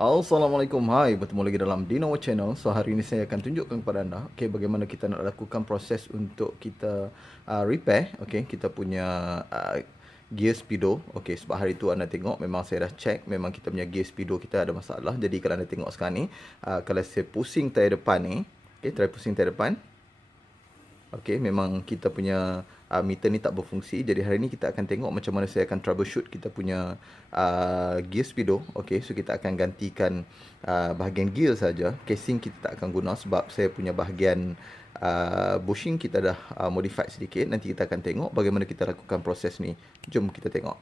Assalamualaikum, hai, bertemu lagi dalam Dino Channel. So hari ini saya akan tunjukkan kepada anda, bagaimana kita nak lakukan proses untuk kita repair, kita punya gear speedo. Sebab hari tu anda tengok memang saya dah check, memang kita punya gear speedo kita ada masalah. Jadi kalau anda tengok sekarang ni, kalau saya pusing tayar depan ni, try pusing tayar depan. Memang kita punya meter ni tak berfungsi. Jadi hari ni kita akan tengok macam mana saya akan troubleshoot kita punya gear speedo. So kita akan gantikan bahagian gear saja. Casing kita tak akan guna sebab saya punya bahagian bushing kita dah modified sedikit. Nanti kita akan tengok bagaimana kita lakukan proses ni. Jom kita tengok.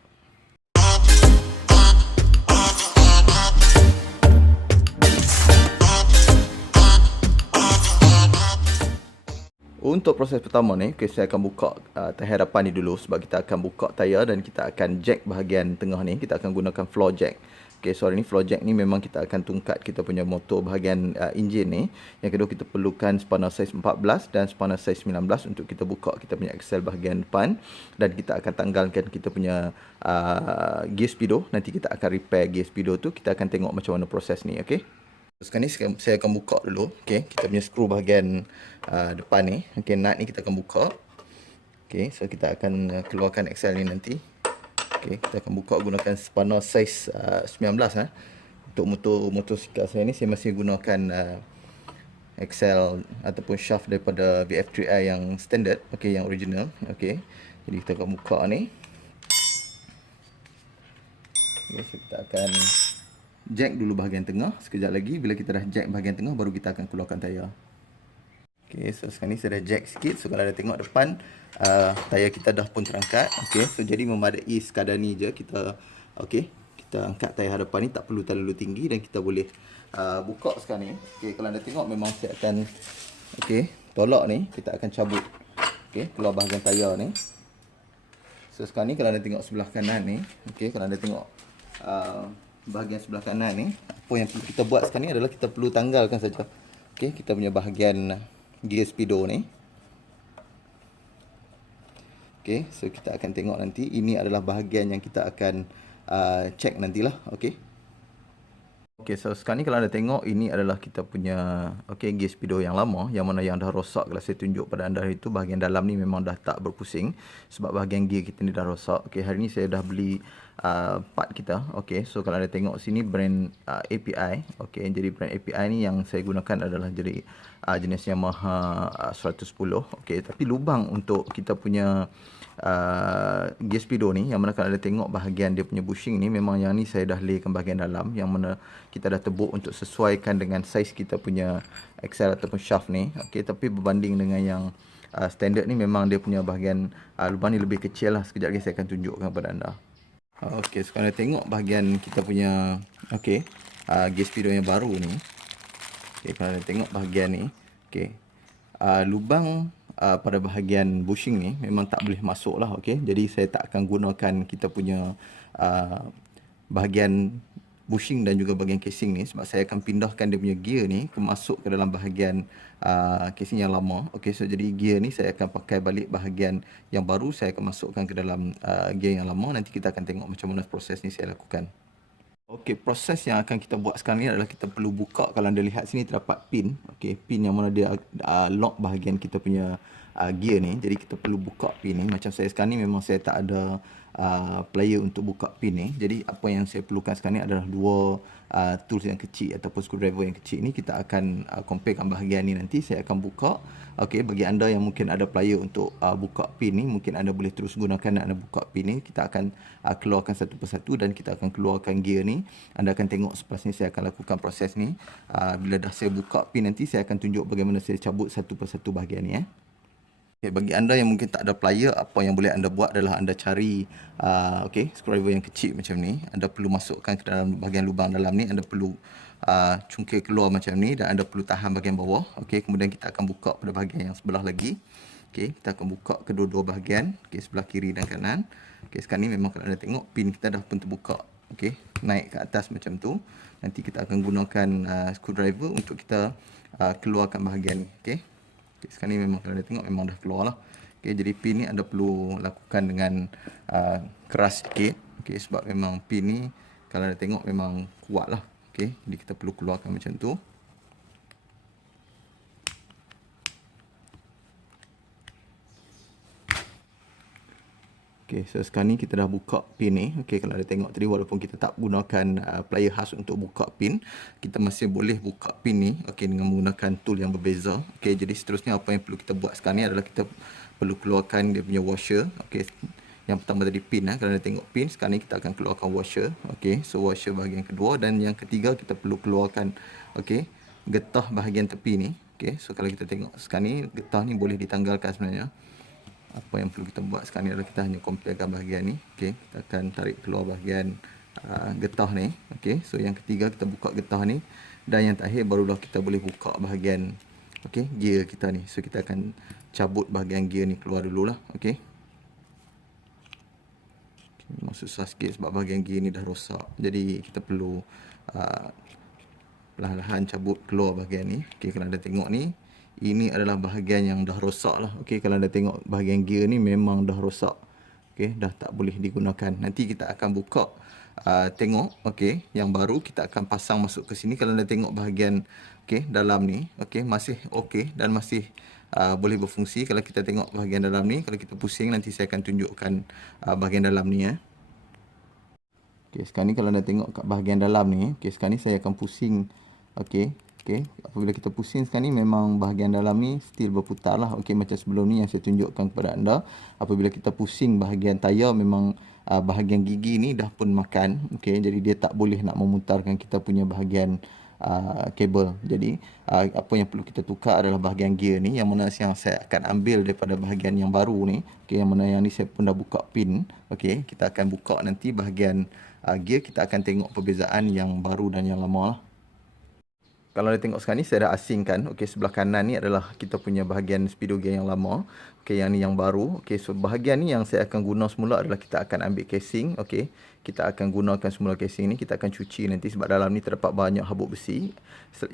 Untuk proses pertama ni, saya akan buka tayar hadapan ni dulu sebab kita akan buka tayar dan kita akan jack bahagian tengah ni. Kita akan gunakan floor jack. So hari ni floor jack ni memang kita akan tungkat kita punya motor bahagian enjin ni. Yang kedua kita perlukan spanner saiz 14 dan spanner saiz 19 untuk kita buka kita punya axle bahagian depan. Dan kita akan tanggalkan kita punya gear speedo. Nanti kita akan repair gear speedo tu. Kita akan tengok macam mana proses ni, Sekarang ni saya akan buka dulu, kita punya skru bahagian depan ni. Nut ni kita akan buka. So kita akan keluarkan axle ni nanti. Kita akan buka gunakan spanner saiz 19 Untuk motosikal saya ni saya masih gunakan axle ataupun shaft daripada VF3i yang standard, yang original. Jadi kita akan buka ni. So kita akan jack dulu bahagian tengah. Sekejap lagi bila kita dah jack bahagian tengah baru kita akan keluarkan tayar. So sekarang ni saya dah jack sikit. So kalau anda tengok depan tayar kita dah pun terangkat. So jadi memadai sekadar ni je kita kita angkat tayar hadapan ni, tak perlu terlalu tinggi dan kita boleh buka sekarang ni. Kalau anda tengok memang saya akan tolak ni, kita akan cabut keluar bahagian tayar ni. So sekarang ni kalau anda tengok sebelah kanan ni, kalau anda tengok bahagian sebelah kanan ni, apa yang perlu kita buat sekarang ni adalah kita perlu tanggalkan saja kita punya bahagian gear speedo ni. So kita akan tengok nanti. Ini adalah bahagian yang kita akan check nantilah. So sekarang ni kalau anda tengok, ini adalah kita punya gear speedo yang lama, yang mana yang dah rosak. Kalau saya tunjuk pada anda hari tu, bahagian dalam ni memang dah tak berpusing sebab bahagian gear kita ni dah rosak. Hari ni saya dah beli part kita. So kalau anda tengok sini brand API. Jadi brand API ni yang saya gunakan adalah jadi jenis Yamaha 110. Tapi lubang untuk kita punya gear speedo ni, yang mana kalau anda tengok bahagian dia punya bushing ni, memang yang ni saya dah laykan bahagian dalam, yang mana kita dah tebuk untuk sesuaikan dengan saiz kita punya axle ataupun shaft ni. Tapi berbanding dengan yang standard ni, memang dia punya bahagian lubang ni lebih kecil lah. Sekejap lagi saya akan tunjukkan kepada anda. Sekarang anda tengok bahagian kita punya gear speedo yang baru ni. Kalau anda tengok bahagian ni, lubang pada bahagian bushing ni memang tak boleh masuk lah. Jadi saya tak akan gunakan kita punya bahagian bushing dan juga bahagian casing ni, sebab saya akan pindahkan dia punya gear ni masuk ke dalam bahagian casing yang lama. So jadi gear ni saya akan pakai balik bahagian yang baru, saya akan masukkan ke dalam gear yang lama. Nanti kita akan tengok macam mana proses ni saya lakukan. Proses yang akan kita buat sekarang ni adalah kita perlu buka. Kalau anda lihat sini terdapat pin. Pin yang mana dia lock bahagian kita punya gear ni. Jadi kita perlu buka pin ni. Macam saya sekarang ni memang saya tak ada plier untuk buka pin ni. Jadi apa yang saya perlukan sekarang ni adalah dua tools yang kecil ataupun screwdriver yang kecil ni. Kita akan comparekan bahagian ni nanti. Saya akan buka. Bagi anda yang mungkin ada plier untuk buka pin ni, mungkin anda boleh terus gunakan dan anda buka pin ni. Kita akan keluarkan satu persatu dan kita akan keluarkan gear ni. Anda akan tengok selepas ni saya akan lakukan proses ni. Bila dah saya buka pin nanti, saya akan tunjuk bagaimana saya cabut satu persatu bahagian ni. Bagi anda yang mungkin tak ada plier, apa yang boleh anda buat adalah anda cari screwdriver yang kecil macam ni. Anda perlu masukkan ke dalam bahagian lubang dalam ni. Anda perlu cungkil keluar macam ni dan anda perlu tahan bahagian bawah. Kemudian kita akan buka pada bahagian yang sebelah lagi. Kita akan buka kedua-dua bahagian, sebelah kiri dan kanan. Sekarang ni memang kalau anda tengok pin kita dah pun terbuka. Naik ke atas macam tu. Nanti kita akan gunakan screwdriver untuk kita keluarkan bahagian ni. Sekarang ni memang kalau anda tengok memang dah keluar lah. Jadi pin ni anda perlu lakukan dengan keras sikit. Sebab memang pin ni kalau anda tengok memang kuat lah. Okey, jadi kita perlu keluarkan macam tu. Okey, so sekarang ni kita dah buka pin ni. Okey, kalau anda tengok tadi walaupun kita tak gunakan plier khas untuk buka pin, kita masih boleh buka pin ni okey dengan menggunakan tool yang berbeza. Okey, jadi seterusnya apa yang perlu kita buat sekarang ni adalah kita perlu keluarkan dia punya washer. Okey, yang pertama tadi pin kalau anda tengok pin, sekarang ni kita akan keluarkan washer. Okey, so washer bahagian kedua, dan yang ketiga kita perlu keluarkan okey getah bahagian tepi ni. Okey, so kalau kita tengok sekarang ni getah ni boleh ditanggalkan sebenarnya. Apa yang perlu kita buat sekarang ni adalah kita hanya comparekan bahagian ni. Okey, kita akan tarik keluar bahagian getah ni. Okey, so yang ketiga kita buka getah ni, dan yang terakhir barulah kita boleh buka bahagian okey gear kita ni. So kita akan cabut bahagian gear ni keluar dululah. Okey, memang susah sikit sebab bahagian gear ni dah rosak, jadi kita perlu perlahan-lahan cabut keluar bahagian ni. Okey, kalau anda tengok ni, ini adalah bahagian yang dah rosak lah. Okey, kalau anda tengok bahagian gear ni memang dah rosak. Okey, dah tak boleh digunakan. Nanti kita akan buka tengok okey yang baru, kita akan pasang masuk ke sini. Kalau anda tengok bahagian okey dalam ni okey masih okey dan masih boleh berfungsi. Kalau kita tengok bahagian dalam ni, kalau kita pusing nanti saya akan tunjukkan bahagian dalam ni ya. Okey, sekarang ni kalau anda tengok kat bahagian dalam ni, okey sekarang ni saya akan pusing. Okey, apabila kita pusing sekarang ni memang bahagian dalam ni still berputar lah. Okey, macam sebelum ni yang saya tunjukkan kepada anda, apabila kita pusing bahagian tayar memang bahagian gigi ni dah pun makan. Okey, jadi dia tak boleh nak memutarkan kita punya bahagian kabel. Jadi apa yang perlu kita tukar adalah bahagian gear ni, yang mana yang saya akan ambil daripada bahagian yang baru ni. Okey, yang mana yang ni saya pun dah buka pin. Okey, kita akan buka nanti bahagian gear, kita akan tengok perbezaan yang baru dan yang lama lah. Kalau anda tengok sekarang ni saya dah asingkan. Okey, sebelah kanan ni adalah kita punya bahagian speedo gear yang lama. Okey, yang ni yang baru. Okey, so bahagian ni yang saya akan guna semula adalah kita akan ambil casing. Okey, kita akan gunakan semula casing ni, kita akan cuci nanti sebab dalam ni terdapat banyak habuk besi.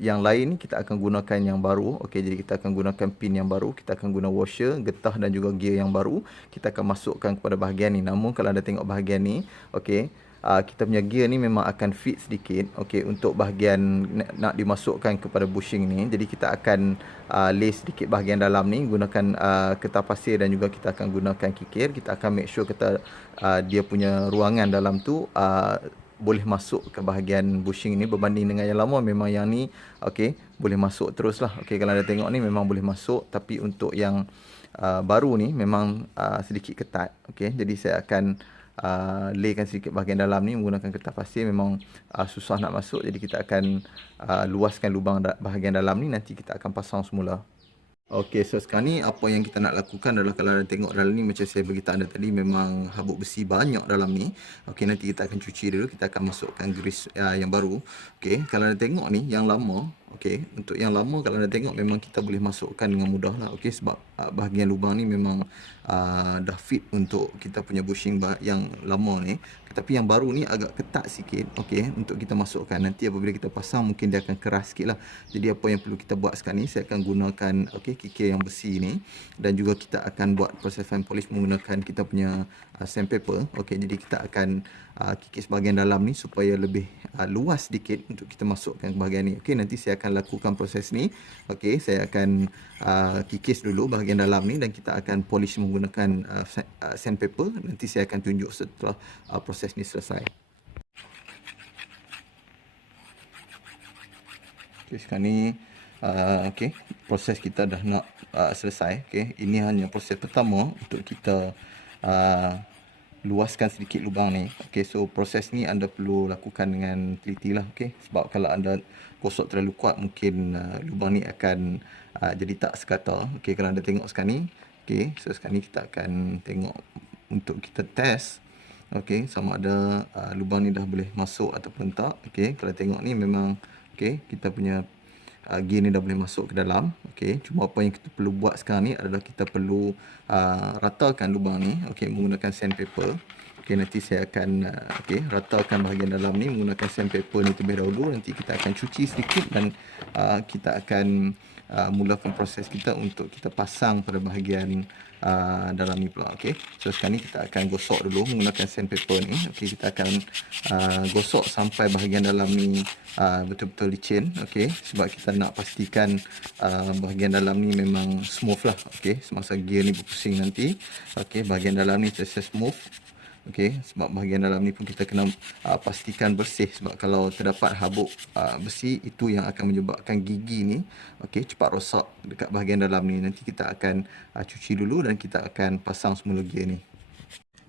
Yang lain ni kita akan gunakan yang baru. Okey, jadi kita akan gunakan pin yang baru, kita akan guna washer, getah dan juga gear yang baru. Kita akan masukkan kepada bahagian ni. Namun kalau anda tengok bahagian ni, okey, kita punya gear ni memang akan fit sedikit okey untuk bahagian nak dimasukkan kepada bushing ni. Jadi kita akan lay sedikit bahagian dalam ni gunakan kertas pasir, dan juga kita akan gunakan kikir. Kita akan make sure kita dia punya ruangan dalam tu boleh masuk ke bahagian bushing ni. Berbanding dengan yang lama, memang yang ni okey boleh masuk teruslah. Okey, kalau anda tengok ni memang boleh masuk, tapi untuk yang baru ni memang sedikit ketat. Okey, jadi saya akan laykan sedikit bahagian dalam ni menggunakan kertas pasir. Memang susah nak masuk, jadi kita akan luaskan lubang bahagian dalam ni, nanti kita akan pasang semula. Okey, so sekarang ni apa yang kita nak lakukan adalah, kalau anda tengok dalam ni macam saya beritahu anda tadi, memang habuk besi banyak dalam ni. Okey, nanti kita akan cuci dulu, kita akan masukkan grease yang baru. Okey, kalau anda tengok ni yang lama, okey, untuk yang lama kalau anda tengok memang kita boleh masukkan dengan mudah lah. Okey, sebab bahagian lubang ni memang dah fit untuk kita punya bushing yang lama ni. Tapi yang baru ni agak ketat sikit, okey, untuk kita masukkan. Nanti apabila kita pasang mungkin dia akan keras sikit lah. Jadi apa yang perlu kita buat sekarang ni, saya akan gunakan okey kikir yang besi ni, dan juga kita akan buat proses fine polish menggunakan kita punya sandpaper. Okey, jadi kita akan kikis bahagian dalam ni supaya lebih luas sedikit untuk kita masukkan ke bahagian ni. Okey, nanti saya akan lakukan proses ni. Okey, saya akan kikis dulu bahagian dalam ni, dan kita akan polish menggunakan sandpaper. Nanti saya akan tunjuk setelah proses ni selesai. Okey, sekarang ni okey, proses kita dah nak selesai. Okey, ini hanya proses pertama untuk kita luaskan sedikit lubang ni. Okey, so proses ni anda perlu lakukan dengan teliti lah. Okey, sebab kalau anda gosok terlalu kuat, mungkin lubang ni akan jadi tak sekata. Okey, kalau anda tengok sekarang ni, okey, so sekarang ni kita akan tengok untuk kita test. Okey, sama ada lubang ni dah boleh masuk ataupun tak. Okey, kalau tengok ni memang okey, kita punya gear ni dah boleh masuk ke dalam. Okey, cuma apa yang kita perlu buat sekarang ni adalah kita perlu ratakan lubang ni, okey, menggunakan sandpaper. Okey, nanti saya akan okey, ratakan bahagian dalam ni menggunakan sandpaper ni terlebih dahulu. Nanti kita akan cuci sedikit, dan kita akan mulakan proses kita untuk kita pasang pada bahagian dalam ni pula. Okey, so sekarang ni kita akan gosok dulu menggunakan sandpaper ni. Okey, kita akan gosok sampai bahagian dalam ni betul-betul licin. Okey, sebab kita nak pastikan bahagian dalam ni memang smooth lah. Okey, semasa gear ni berpusing nanti, okey, bahagian dalam ni terasa smooth. Okey, sebab bahagian dalam ni pun kita kena pastikan bersih, sebab kalau terdapat habuk besi, itu yang akan menyebabkan gigi ni okey cepat rosak dekat bahagian dalam ni. Nanti kita akan cuci dulu dan kita akan pasang semula gear ni.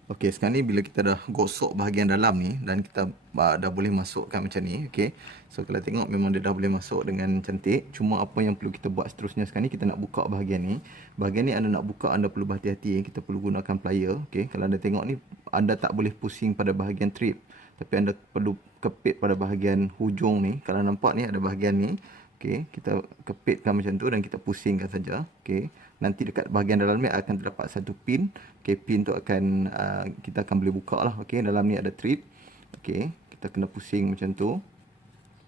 Okey, sekarang ni bila kita dah gosok bahagian dalam ni dan kita dah boleh masukkan macam ni, okey. So kalau tengok memang dia dah boleh masuk dengan cantik. Cuma apa yang perlu kita buat seterusnya sekarang ni, kita nak buka bahagian ni. Bahagian ni anda nak buka, anda perlu berhati-hati. Kita perlu gunakan plier, okey. Kalau anda tengok ni, anda tak boleh pusing pada bahagian trip, tapi anda perlu kepit pada bahagian hujung ni. Kalau nampak ni ada bahagian ni, okey, kita kepitkan macam tu dan kita pusingkan saja, okey. Nanti dekat bahagian dalam ni akan terdapat satu pin. Okey, pin tu akan kita akan boleh buka lah. Okey, dalam ni ada trip. Okey, kita kena pusing macam tu.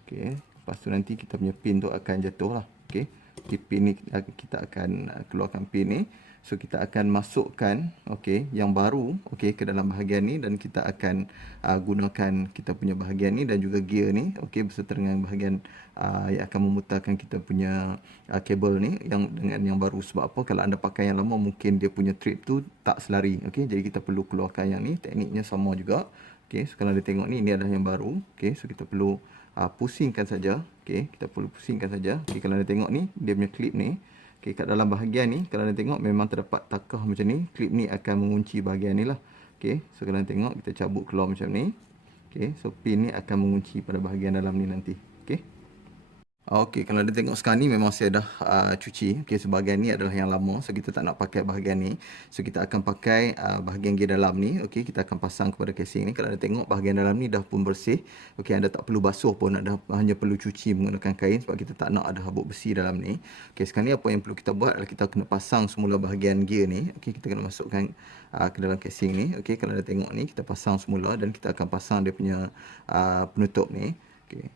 Okey, lepas tu nanti kita punya pin tu akan jatuh lah. Okey, di pin ni kita akan keluarkan pin ni. So kita akan masukkan okey yang baru okey ke dalam bahagian ni, dan kita akan gunakan kita punya bahagian ni dan juga gear ni okey beserta dengan bahagian yang akan memutarkan kita punya kabel ni yang dengan yang baru. Sebab apa, kalau anda pakai yang lama mungkin dia punya trip tu tak selari. Okey, jadi kita perlu keluarkan yang ni. Tekniknya sama juga. Okey, so kalau anda tengok ni, ini adalah yang baru. Okey, so kita perlu pusingkan saja. Okey, kita perlu pusingkan saja. Okey, kalau anda tengok ni, dia punya klip ni. Okey, kat dalam bahagian ni, kalau anda tengok memang terdapat takah macam ni. Klip ni akan mengunci bahagian ni lah. Okey, so kalau anda tengok, kita cabut keluar macam ni. Okey, so pin ni akan mengunci pada bahagian dalam ni nanti. Okey. Okey, kalau anda tengok sekarang ni memang saya dah cuci. Okey, sebahagian ni adalah yang lama. So, kita tak nak pakai bahagian ni. So, kita akan pakai bahagian gear dalam ni. Okey, kita akan pasang kepada casing ni. Kalau anda tengok bahagian dalam ni dah pun bersih. Okey, anda tak perlu basuh pun. Anda hanya perlu cuci menggunakan kain sebab kita tak nak ada habuk besi dalam ni. Okey, sekarang ni apa yang perlu kita buat adalah kita kena pasang semula bahagian gear ni. Okey, kita kena masukkan ke dalam casing ni. Okey, kalau anda tengok ni, kita pasang semula dan kita akan pasang dia punya penutup ni. Okey.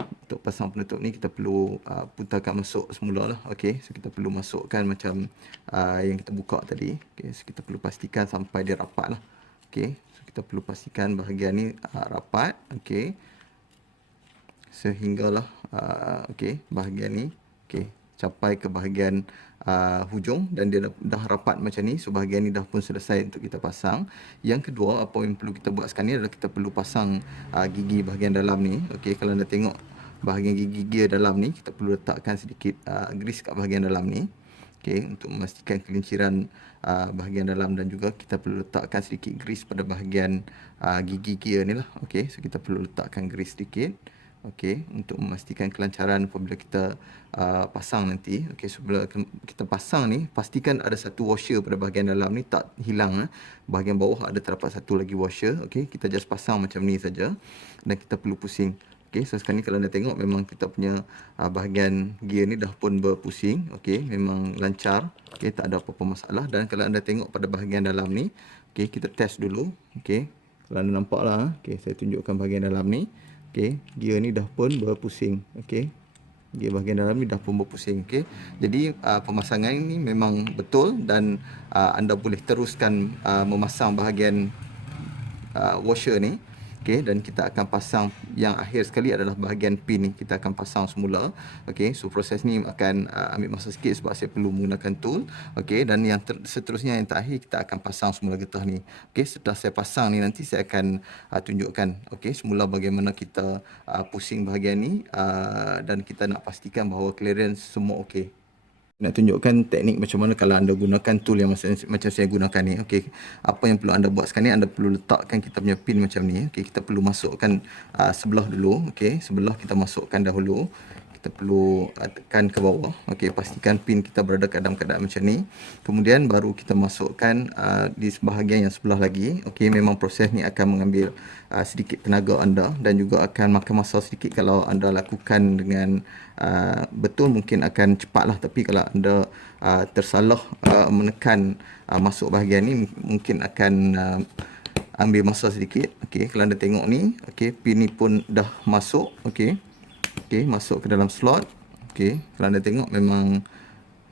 Untuk pasang penutup ni kita perlu putarkan masuk semula lah. Okey, so kita perlu masukkan macam yang kita buka tadi. Okey, so kita perlu pastikan sampai dia rapat lah. Okey, so kita perlu pastikan bahagian ni rapat. Okey, sehinggalah okey bahagian ni okey capai ke bahagian hujung dan dia dah rapat macam ni. So bahagian ni dah pun selesai untuk kita pasang. Yang kedua, apa yang perlu kita buat sekarang ni adalah kita perlu pasang gigi bahagian dalam ni. Okey, kalau anda tengok bahagian gigi gear dalam ni, kita perlu letakkan sedikit grease kat bahagian dalam ni. Okey, untuk memastikan kelinciran bahagian dalam, dan juga kita perlu letakkan sedikit grease pada bahagian gigi gear ni lah. Okey, so kita perlu letakkan grease sedikit. Okey, untuk memastikan kelancaran apabila kita pasang nanti. Okey, sebelum kita pasang ni, pastikan ada satu washer pada bahagian dalam ni tak hilang. Bahagian bawah ada terdapat satu lagi washer. Okey, kita just pasang macam ni saja dan kita perlu pusing. Okey, so sekarang ni kalau anda tengok memang kita punya bahagian gear ni dah pun berpusing. Okey, memang lancar. Okey, tak ada apa-apa masalah. Dan kalau anda tengok pada bahagian dalam ni, okey, kita test dulu. Okey, kalau anda nampak lah. Okey, saya tunjukkan bahagian dalam ni. Okey, gear ni dah pun berpusing. Okey, gear bahagian dalam ni dah pun berpusing. Okey, jadi pemasangan ni memang betul dan anda boleh teruskan memasang bahagian washer ni. Okey, dan kita akan pasang yang akhir sekali adalah bahagian pin ni, kita akan pasang semula. Okey, so proses ni akan ambil masa sikit sebab saya perlu menggunakan tool. Okey, dan yang seterusnya yang terakhir kita akan pasang semula getah ni. Okey, setelah saya pasang ni nanti saya akan tunjukkan okey semula bagaimana kita pusing bahagian ni dan kita nak pastikan bahawa clearance semua okey. Nak tunjukkan teknik macam mana kalau anda gunakan tool yang macam saya gunakan ni. Okey, apa yang perlu anda buat sekarang ni, anda perlu letakkan kita punya pin macam ni. Okey, kita perlu masukkan sebelah dulu. Okey, sebelah kita masukkan dahulu. Kita perlu tekan ke bawah. Okey, pastikan pin kita berada dalam keadaan macam ni. Kemudian baru kita masukkan di bahagian yang sebelah lagi. Okey, memang proses ni akan mengambil sedikit tenaga anda dan juga akan makan masa sedikit. Kalau anda lakukan dengan betul mungkin akan cepatlah, tapi kalau anda tersalah menekan masuk bahagian ni mungkin akan ambil masa sedikit. Okey, kalau anda tengok ni, okey, pin ni pun dah masuk. Okey, okey, masuk ke dalam slot. Okey, okey. Kalau anda tengok memang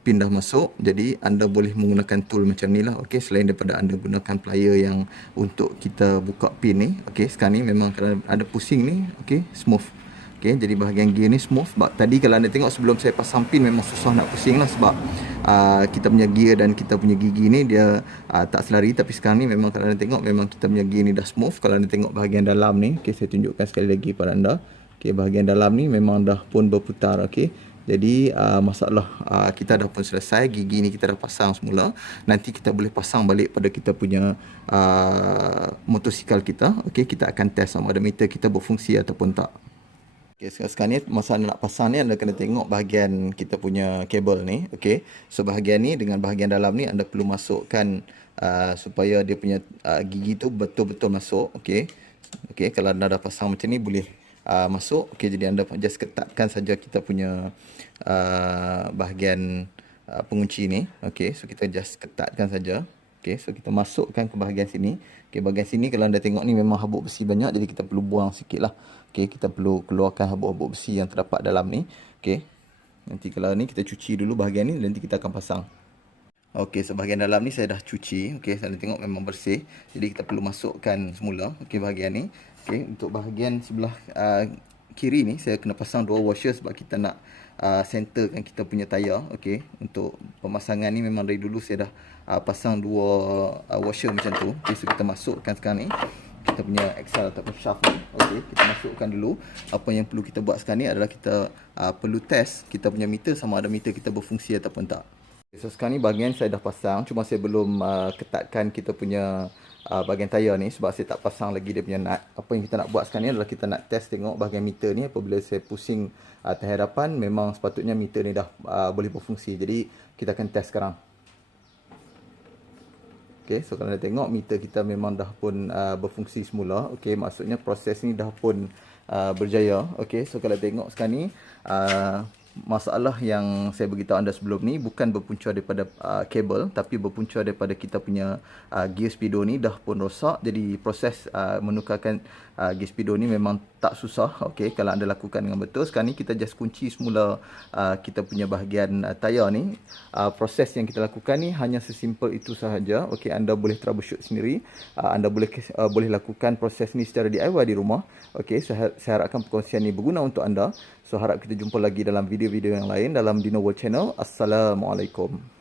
pindah masuk, jadi anda boleh menggunakan tool macam ni lah, okey. Selain daripada anda gunakan plier yang untuk kita buka pin ni, okey. Sekarang ni memang kalau ada pusing ni, okey, smooth. Okey, jadi bahagian gear ni smooth. Sebab tadi kalau anda tengok sebelum saya pasang pin memang susah nak pusing lah, sebab kita punya gear dan kita punya gigi ni dia tak selari. Tapi sekarang ni memang kalau anda tengok memang kita punya gear ni dah smooth. Kalau anda tengok bahagian dalam ni, okey, saya tunjukkan sekali lagi pada anda. Okey, bahagian dalam ni memang dah pun berputar, okey. Jadi masalah kita dah pun selesai. Gigi ni kita dah pasang semula. Nanti kita boleh pasang balik pada kita punya motosikal kita. Okey, kita akan test sama ada meter kita berfungsi ataupun tak. Okay, sekarang ni masa anda nak pasang ni, anda kena tengok bahagian kita punya kabel ni. Okay, so bahagian ni dengan bahagian dalam ni anda perlu masukkan supaya dia punya gigi tu betul-betul masuk. Okay, okay, kalau anda dah pasang macam ni boleh masuk. Okay, jadi anda just ketatkan saja kita punya bahagian pengunci ni. Okay, so kita just ketatkan saja. Okay, so kita masukkan ke bahagian sini. Okay, bahagian sini kalau anda tengok ni memang habuk besi banyak, jadi kita perlu buang sikit lah. Okay, kita perlu keluarkan habuk-habuk besi yang terdapat dalam ni. Okay, nanti kalau ni kita cuci dulu bahagian ni, nanti kita akan pasang. Okay, so bahagian dalam ni saya dah cuci. Okay, anda tengok memang bersih. Jadi kita perlu masukkan semula. Okay, bahagian ni. Okay, untuk bahagian sebelah kiri ni saya kena pasang 2 washer sebab kita nak centerkan kita punya tayar. Okay, untuk pemasangan ni memang dari dulu saya dah pasang 2 washer macam tu. Okay, so kita masukkan sekarang ni kita punya axle ataupun shaft ni. Okey, kita masukkan dulu. Apa yang perlu kita buat sekarang ni adalah kita perlu test kita punya meter sama ada meter kita berfungsi ataupun tak. So sekarang ni bahagian saya dah pasang, cuma saya belum ketatkan kita punya bahagian tayar ni sebab saya tak pasang lagi dia punya nut. Apa yang kita nak buat sekarang ni adalah kita nak test tengok bahagian meter ni. Apabila saya pusing terhadapan, memang sepatutnya meter ni dah boleh berfungsi. Jadi kita akan test sekarang. Okay, so kalau anda tengok meter kita memang dah pun berfungsi semula. Okay, maksudnya proses ni dah pun berjaya. Okay, so kalau tengok sekarang ni masalah yang saya beritahu anda sebelum ni bukan berpunca daripada kabel, tapi berpunca daripada kita punya gear speedo ni dah pun rosak. Jadi proses menukarkan gear speedo ni memang tak susah. Okey, kalau anda lakukan dengan betul. Sekarang ni kita just kunci semula kita punya bahagian tayar ni. Proses yang kita lakukan ni hanya sesimpel itu sahaja. Okey, anda boleh troubleshoot sendiri. Anda boleh lakukan proses ni secara DIY di rumah. Okey, saya harapkan perkongsian ni berguna untuk anda. So harap kita jumpa lagi dalam video-video yang lain dalam Dino World Channel. Assalamualaikum.